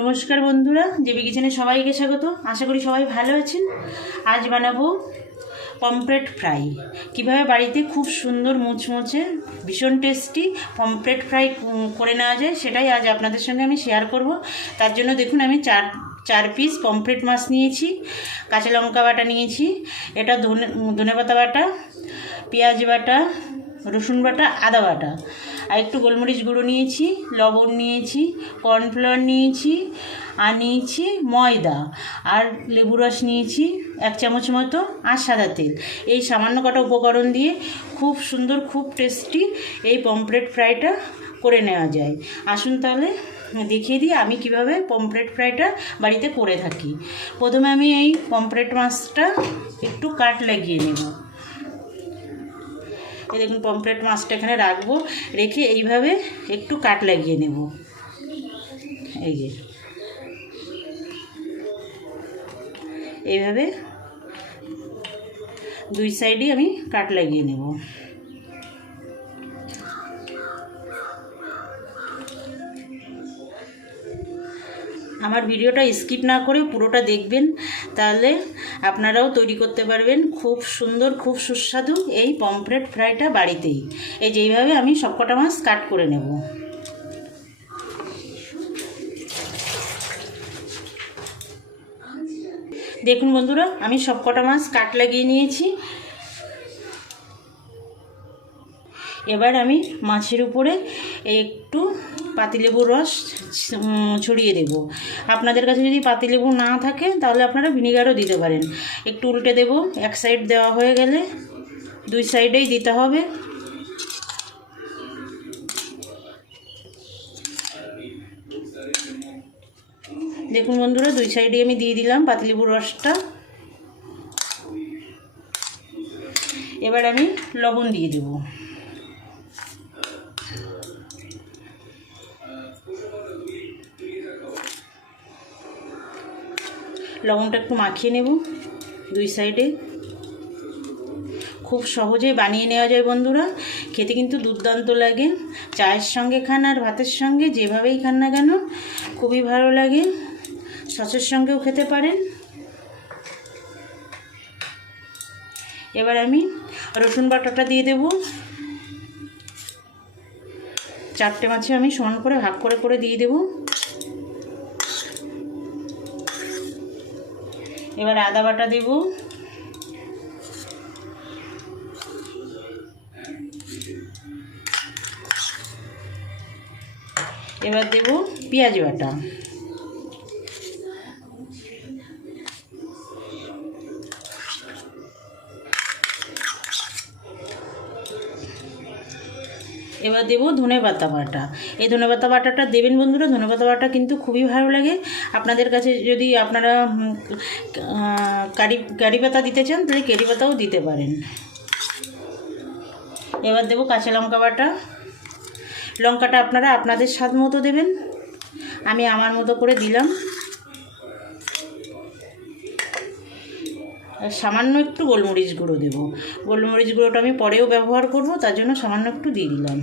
নমস্কার বন্ধুরা, জেবি কিচেনে সবাইকে স্বাগত। আশা করি সবাই ভালো আছেন। আজ বানাবো পমফ্রেট ফ্রাই। কিভাবে বাড়িতে খুব সুন্দর মুচমুচে ভীষণ টেস্টি পমফ্রেট ফ্রাই করে নেওয়া যায় সেটাই আজ আপনাদের সঙ্গে আমি শেয়ার করব। তার জন্য দেখুন আমি চার পিস পমফ্রেট মাছ নিয়েছি, কাঁচা লঙ্কা বাটা নিয়েছি, এটা ধনেপাতা বাটা, পেঁয়াজ বাটা, রসুন বাটা, আদা বাটা, আর একটু গোলমরিচ গুঁড়ো নিয়েছি, লবণ নিয়েছি, কর্নফ্লাওয়ার নিয়েছি, আর নিয়েছি ময়দা, আর লেবু রস নিয়েছি 1 চামচ মতো, আর সাদা তেল। এই সামান্য কটা উপকরণ দিয়ে খুব সুন্দর খুব টেস্টি এই পমফ্রেট ফ্রাইটা করে নেওয়া যায়। আসুন তাহলে দেখিয়ে দিই আমি কিভাবে পমফ্রেট ফ্রাইটা বাড়িতে করে থাকি। প্রথমে আমি এই পমফ্রেট মাছটা একটু কাট লাগিয়ে নেব। এই দেখুন পমফ্রেট মাছটা এখানে রাখবো, রেখে এইভাবে একটু কাট লাগিয়ে নেব। এই যে এইভাবে দুই সাইডে আমি কাট লাগিয়ে নেব। আমার ভিডিওটা স্কিপ না করে পুরোটা দেখবেন, তাহলে আপনারাও তৈরি করতে পারবেন খুব সুন্দর খুব সুস্বাদু এই পমফ্রেট ফ্রাইটা বাড়িতেই। এই যে এইভাবে আমি সবকটা মাছ কাট করে নেব। দেখুন বন্ধুরা, আমি সবকটা মাছ কাট লাগিয়ে নিয়েছি। এবার আমি মাছের উপরে একটু পাতিলেবুর রস ছড়িয়ে দেব। আপনাদের কাছে যদি পাতিলেবু না থাকে তাহলে আপনারা ভিনেগারও দিতে পারেন। একটু উল্টে দেব। এক সাইড দেওয়া হয়ে গেলে দুই সাইডেই দিতে হবে। দেখুন বন্ধুরা, দুই সাইডে আমি দিয়ে দিলাম পাতিলেবুর রসটা। এবার আমি লবণ দিয়ে দেব। লবণটা একটু মাখিয়ে নেব দুই সাইডে। খুব সহজে বানিয়ে নেওয়া যায় বন্ধুরা, খেতে কিন্তু দুর্দান্ত লাগে। চায়ের সঙ্গে খান আর ভাতের সঙ্গে, যেভাবেই খান না কেন খুবই ভালো লাগে। সসের সঙ্গেও খেতে পারেন। এবার আমি রসুন বাটাটা দিয়ে দেব। 4টে মাছে আমি সমান করে ভাগ করে করে দিয়ে দেব। এবার আদা বাটা দেব। এবার দেব পেঁয়াজ বাটা। এবার দেব ধনেপাতা বাটা। এই ধনেপাতা বাটাটা দেবেন বন্ধুরা, ধনেপাতা বাটা কিন্তু খুবই ভালো লাগে। আপনাদের কাছে যদি আপনারা কারি পাতা দিতে চান তাহলে কারি পাতাও দিতে পারেন। এবার দেব কাঁচা লঙ্কা বাটা। লঙ্কাটা আপনারা আপনাদের স্বাদ মতো দেবেন, আমি আমার মতো করে দিলাম। সামান্য একটু গোলমরিচ গুঁড়ো দেব। গোলমরিচ গুঁড়োটা আমি পরেও ব্যবহার করব, তার জন্য সামান্য একটু দিয়ে দিলাম।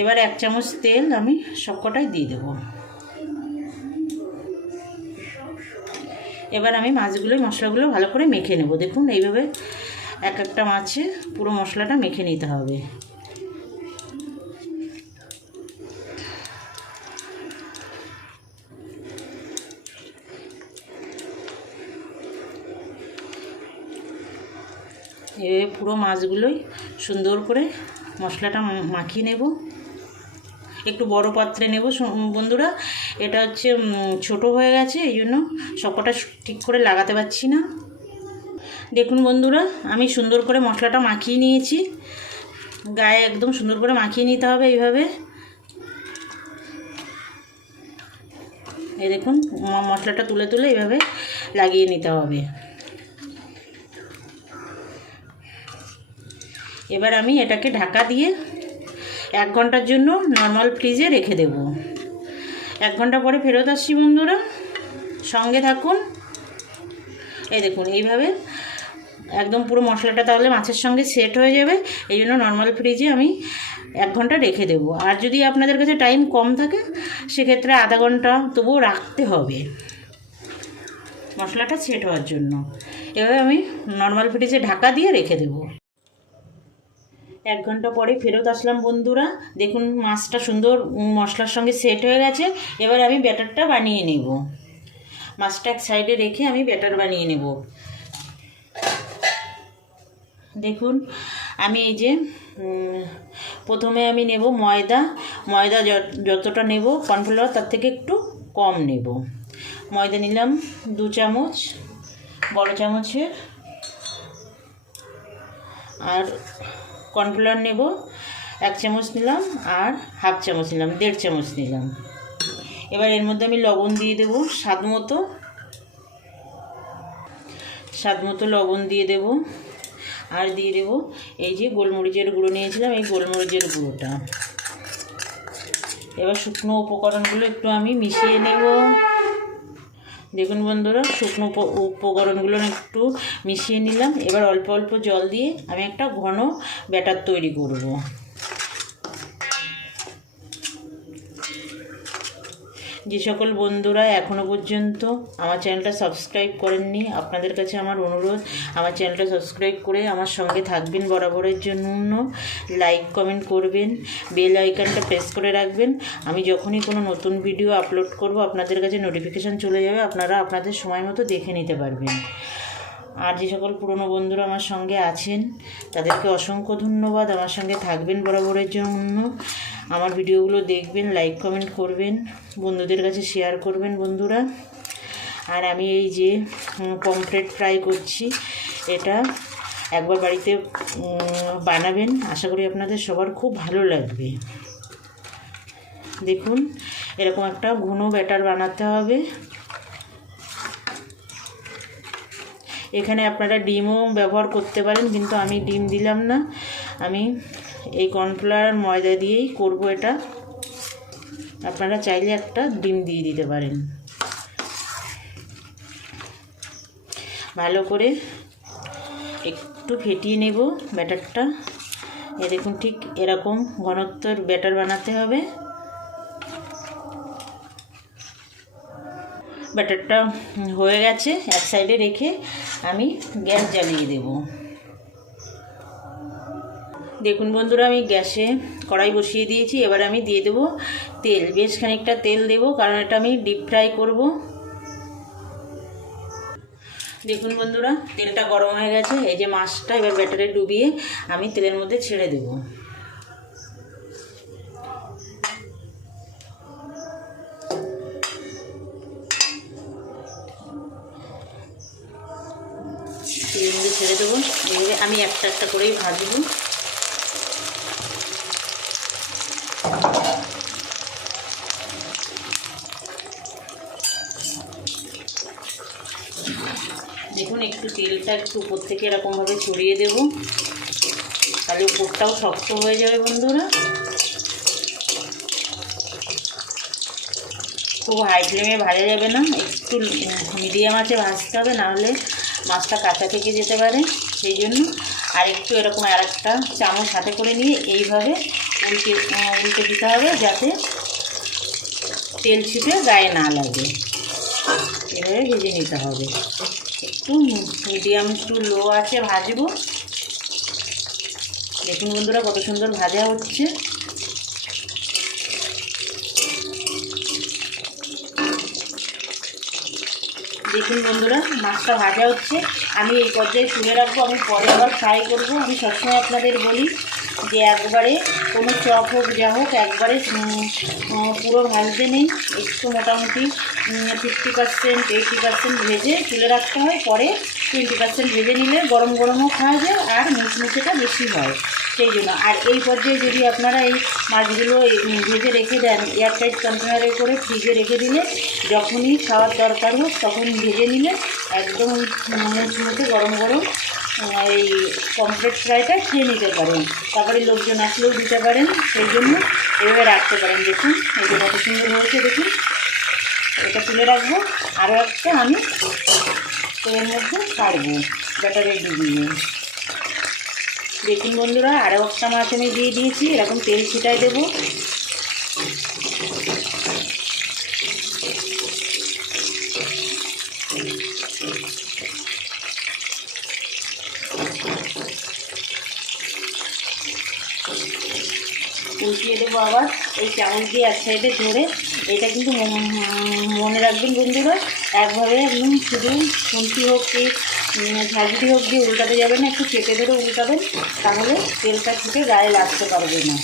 এবার 1 চামচ তেল আমি সবকটাই দিয়ে দেব। এবার আমি মশলাগুলো ভালো করে মেখে নেব। দেখুন এইভাবে এক একটা মাছে পুরো মশলাটা মেখে নিতে হবে। এভাবে পুরো মাছগুলোই সুন্দর করে মশলাটা মাখিয়ে নেব। একটু বড় পাত্রে নেব বন্ধুরা, এটা হচ্ছে ছোট হয়ে গেছে, এই জন্য সবকটা ঠিক করে লাগাতে পারছি না। দেখুন বন্ধুরা, আমি সুন্দর করে মশলাটা মাখিয়ে নিয়েছি। গায়ে একদম সুন্দর করে মাখিয়ে নিতে হবে এইভাবে। এই দেখুন মশলাটা তুলে তুলে এইভাবে লাগিয়ে নিতে হবে। এবার আমি এটাকে ঢাকা দিয়ে 1 ঘন্টার জন্য নর্মাল ফ্রিজে রেখে দেব। 1 ঘন্টা পরে ফেরত আসছি বন্ধুরা, সঙ্গে থাকুন। এই দেখুন এইভাবে একদম পুরো মশলাটা তাহলে মাছের সঙ্গে সেট হয়ে যাবে। এই জন্য নর্মাল ফ্রিজে আমি 1 ঘন্টা রেখে দেবো। আর যদি আপনাদের কাছে টাইম কম থাকে সেক্ষেত্রে আধা ঘন্টা তবুও রাখতে হবে মশলাটা সেট হওয়ার জন্য। এভাবে আমি নর্মাল ফ্রিজে ঢাকা দিয়ে রেখে দেবো। 1 ঘন্টা পরে ফেরত আসলাম বন্ধুরা। দেখুন মাছটা সুন্দর মশলার সঙ্গে সেট হয়ে গেছে। এবার আমি ব্যাটারটা বানিয়ে নেব। মাছটা এক সাইডে রেখে আমি ব্যাটার বানিয়ে নেব। দেখুন আমি এই যে প্রথমে আমি নেব ময়দা যতটা নেব কর্নফ্লাওয়ার তার থেকে একটু কম নেব। ময়দা নিলাম 2 চামচ বড় চামচের, আর কর্নফ্লাওয়ার নেব 1 চামচ নিলাম, আর হাফ চামচ নিলাম, 1.5 চামচ নিলাম। এবার এর মধ্যে আমি লবণ দিয়ে দেব স্বাদ মতো লবণ দিয়ে দেব। আর দিয়ে দেব এই যে গোলমরিচের গুঁড়ো নিয়েছিলাম, এই গোলমরিচের গুঁড়োটা। এবার শুকনো উপকরণগুলো একটু আমি মিশিয়ে নেব। দেখুন বন্ধুরা শুকনো উপকরণগুলো একটু মিশিয়ে নিলাম। এবার অল্প অল্প জল দিয়ে আমি একটা ঘন ব্যাটার তৈরি করব। যে সকল বন্ধুরা এখনও পর্যন্ত আমার চ্যানেলটা সাবস্ক্রাইব করেননি, আপনাদের কাছে আমার অনুরোধ আমার চ্যানেলটা সাবস্ক্রাইব করে আমার সঙ্গে থাকবেন বরাবরের জন্য। লাইক কমেন্ট করবেন, বেল আইকনটা প্রেস করে রাখবেন। আমি যখনই কোনো নতুন ভিডিও আপলোড করব আপনাদের কাছে নোটিফিকেশান চলে যাবে, আপনারা আপনাদের সময় মতো দেখে নিতে পারবেন। আর যে সকল পুরনো বন্ধুরা আমার সঙ্গে আছেন তাদেরকে অসংখ্য ধন্যবাদ। আমার সঙ্গে থাকবেন বরাবরের জন্য, আমার ভিডিওগুলো দেখবেন, লাইক কমেন্ট করবেন, বন্ধুদের কাছে শেয়ার করবেন বন্ধুরা। আর আমি এই যে পমফ্রেট ফ্রাই করছি, এটা একবার বাড়িতে বানাবেন, আশা করি আপনাদের সবার খুব ভালো লাগবে। দেখুন এরকম একটা ঘন ব্যাটার বানাতে হবে। এখানে আপনারা ডিমও ব্যবহার করতে পারেন, কিন্তু আমি ডিম দিলাম না, আমি এই কর্নফ্লাওয়ার ময়দা দিয়েই করব এটা। আপনারা চাইলে একটা ডিম দিয়ে দিতে পারেন। ভালো করে একটু ফেটিয়ে নেব ব্যাটারটা। এ দেখুন ঠিক এরকম ঘনত্বের ব্যাটার বানাতে হবে। ব্যাটারটা হয়ে গেছে, এক সাইডে রেখে আমি গ্যাস জ্বালিয়ে দেব। দেখুন বন্ধুরা আমি গ্যাসে কড়াই বসিয়ে দিয়েছি। এবার আমি দিয়ে দেব তেল, বেশ খানিকটা তেল দেব, কারণ এটা আমি ডিপ ফ্রাই করব। দেখুন বন্ধুরা তেলটা গরম হয়ে গেছে। এই যে মাছটা এবার ব্যাটারে ডুবিয়ে আমি তেলের মধ্যে ছেড়ে দেব। তেলের মধ্যে ছেড়ে দেবো। এইভাবে আমি একটা একটা করেই ভাজবো। দেখুন একটু তেলটা একটু উপর থেকে এরকমভাবে ছড়িয়ে দেব, তাহলে উপরটাও শক্ত হয়ে যাবে বন্ধুরা। খুব হাই ফ্লেমে ভাজা যাবে না, একটু মিডিয়াম আঁচে ভাজতে হবে, নাহলে মাছটা কাঁচা থেকে যেতে পারে। সেই জন্য আর একটু এরকম আর একটা চামচ হাতে করে নিয়ে এইভাবে উল্টে দিতে হবে, যাতে তেল ছিটে গায়ে না লাগে। এভাবে ভেজে নিতে হবে, একটু মিডিয়াম টু লো আছে ভাজবো। দেখুন বন্ধুরা কত সুন্দর ভাজা হচ্ছে। দেখুন বন্ধুরা মাছটা ভাজা হচ্ছে, আমি এই পর্যায়ে তুলে রাখবো, আমি পরে আবার ফ্রাই করবো। আমি সবসময় আপনাদের বলি যে একবারে কোনো চপ হোক যা হোক একবারে পুরো ভাজতে নেই, একটু মোটামুটি 50% 80% ভেজে তুলে রাখতে হয়। পরে 20% ভেজে নিলে গরম গরমও খাওয়া যায় আর মুচমুচেটা বেশি হয়, সেই জন্য। আর এই পর্যায়ে যদি আপনারা এই মাছগুলো ভেজে রেখে দেন এয়ারটাইট কন্টেনারে করে ফ্রিজে রেখে দিলে যখনই খাওয়ার দরকার হোক তখন ভেজে নিলে একদম মুচমুচে গরম গরম এই পমফ্রেট ফ্রাইটা খেয়ে নিতে পারেন। তারপরে লোকজন আসলেও দিতে পারেন, সেই জন্য এভাবে রাখতে পারেন। দেখুন এই যে কত সুন্দর হয়েছে, দেখুন এটা তুলে রাখবো। আরও একটা আমি তেলের মধ্যে ছাড়বো ব্যাটারে ডুবিয়ে। দেখুন বন্ধুরা, আরও একটা মাছ আমি দিয়ে দিয়েছি। এরকম তেল ছিটাই দেবো। উল্টিয়ে দেবো আবার। এই চামচ দিয়ে এক সাইডে ধরে, এটা কিন্তু মনে রাখবেন বন্ধুরা, একভাবে একদম শুধু খুন্তি হোক কি ঝাঁঝরি হোক দিয়ে উল্টাতে যাবে না, একটু চেপে ধরে উল্টাবেন, তাহলে তেলটা ছুটে গায়ে লাগতে পারবে না।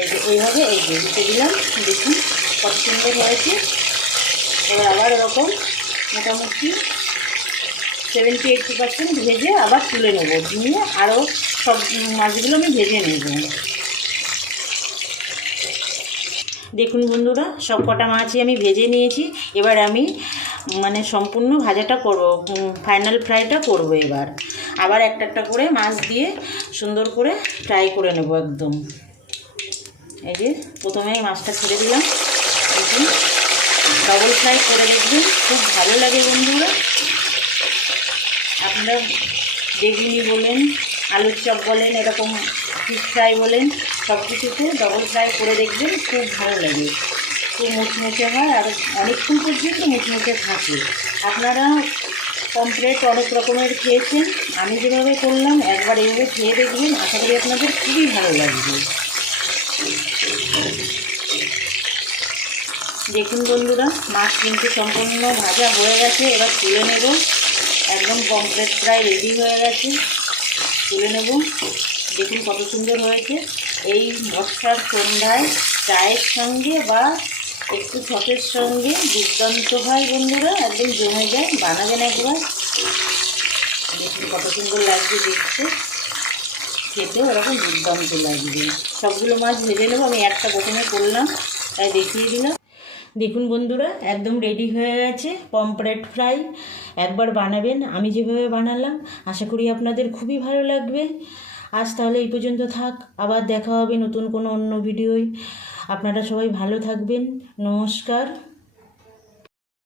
এই যে এইভাবে এই যে উল্টে দিলাম, দেখুন কত সুন্দর হয়েছে। এবার আবার এরকম মোটামুটি 70-80% ভেজে আবার তুলে নেবো, নিয়ে আরও সব মাছগুলো আমি ভেজে নেব। দেখুন বন্ধুরা, সব কটা মাছই আমি ভেজে নিয়েছি। এবার আমি সম্পূর্ণ ভাজাটা করব, ফাইনাল ফ্রাইটা করব। এবার আবার একটা একটা করে মাছ দিয়ে সুন্দর করে ফ্রাই করে নেব একদম। এই যে প্রথমেই মাছটা ছেড়ে দিলাম, দেখুন ডবল ফ্রাই করে দেখবেন, খুব ভালো লাগে বন্ধুরা। আপনারা বেগুনি বলেন, আলুর চপ বলেন, এরকম ফিশ ফ্রাই বলেন, সব কিছুতে ডবল ফ্রাই করে দেখবেন, খুব ভালো লাগে। খুব মুচমুচে হয় আর অনেকক্ষণ পর্যন্ত মুচমুচে থাকে। আপনারা পমফ্রেট অনেক রকমের খেয়েছেন, আমি যেভাবে করলাম একবার এইভাবে খেয়ে দেখবেন, আশা করি আপনাদের খুবই ভালো লাগবে। দেখুন বন্ধুরা, মাছ কিন্তু সম্পূর্ণ ভাজা হয়ে গেছে। এবার তুলে নেব, একদম পমফ্রেট প্রায় রেডি হয়ে গেছে, তুলে নেব। দেখুন কত সুন্দর হয়েছে। এই বর্ষার সন্ধ্যায় চায়ের সঙ্গে বা একটু সসের সঙ্গে দুর্দান্ত হয় বন্ধুরা, একদম জমে যায়। বানাবেন একবার, দেখুন কত সুন্দর লাগছে দেখতে, খেতেও এরকম দুর্দান্ত লাগবে। সবগুলো মাছ ভেজে নেবো, আমি একটা প্রথমে করলাম তাই দেখিয়ে দিলাম। দেখুন বন্ধুরা, একদম রেডি হয়ে গেছে পমফ্রেট ফ্রাই। একবার বানাবেন, আমি যেভাবে বানালাম, আশা করি আপনাদের খুবই ভালো লাগবে। আজ তাহলে এই পর্যন্ত থাক, আবার দেখা হবে নতুন কোনো অন্য ভিডিওয়। আপনারা সবাই ভালো থাকবেন, নমস্কার।